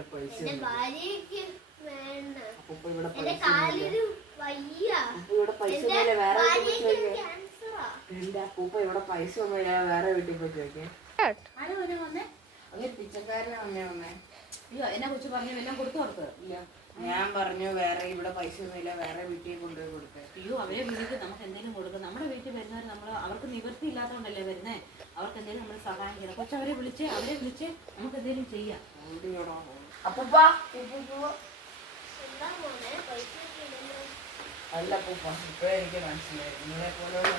ഇവിടെ പൈസ അപ്പൂപ്പ ഇവിടെ പൈസ വേറെ എന്റെ അപ്പൂപ്പ ഇവിടെ പൈസ ഒന്നുമില്ല വേറെ വീട്ടിൽ പോയി ചോദിക്കേ പിച്ചക്കാരനെ വന്നേ എന്നെ കുറിച്ച് പറഞ്ഞു എല്ലാം കൊടുത്തു കൊടുത്തത് ഇല്ല ഞാൻ പറഞ്ഞു വേറെ ഇവിടെ പൈസ ഒന്നുമില്ല വേറെ വീട്ടിൽ കൊണ്ടുപോയി കൊടുത്തേ. അയ്യോ അവരെ വീട്ടിൽ നമുക്ക് എന്തെങ്കിലും കൊടുക്കും. നമ്മുടെ വീട്ടിൽ വരുന്നവർ നമ്മൾ അവർക്ക് നിവൃത്തി ഇല്ലാത്തതുകൊണ്ടല്ലേ വരുന്നേ. അവർക്ക് എന്തെങ്കിലും നമ്മൾ സഹായം ചെയ്യണം. കുറച്ച് അവരെ വിളിച്ച് നമുക്ക് എന്തെങ്കിലും ചെയ്യാം. അല്ല അപ്പൂപ്പ ഇപ്പഴേ എനിക്ക് മനസ്സിലായി നിങ്ങളെ പോലെയുള്ള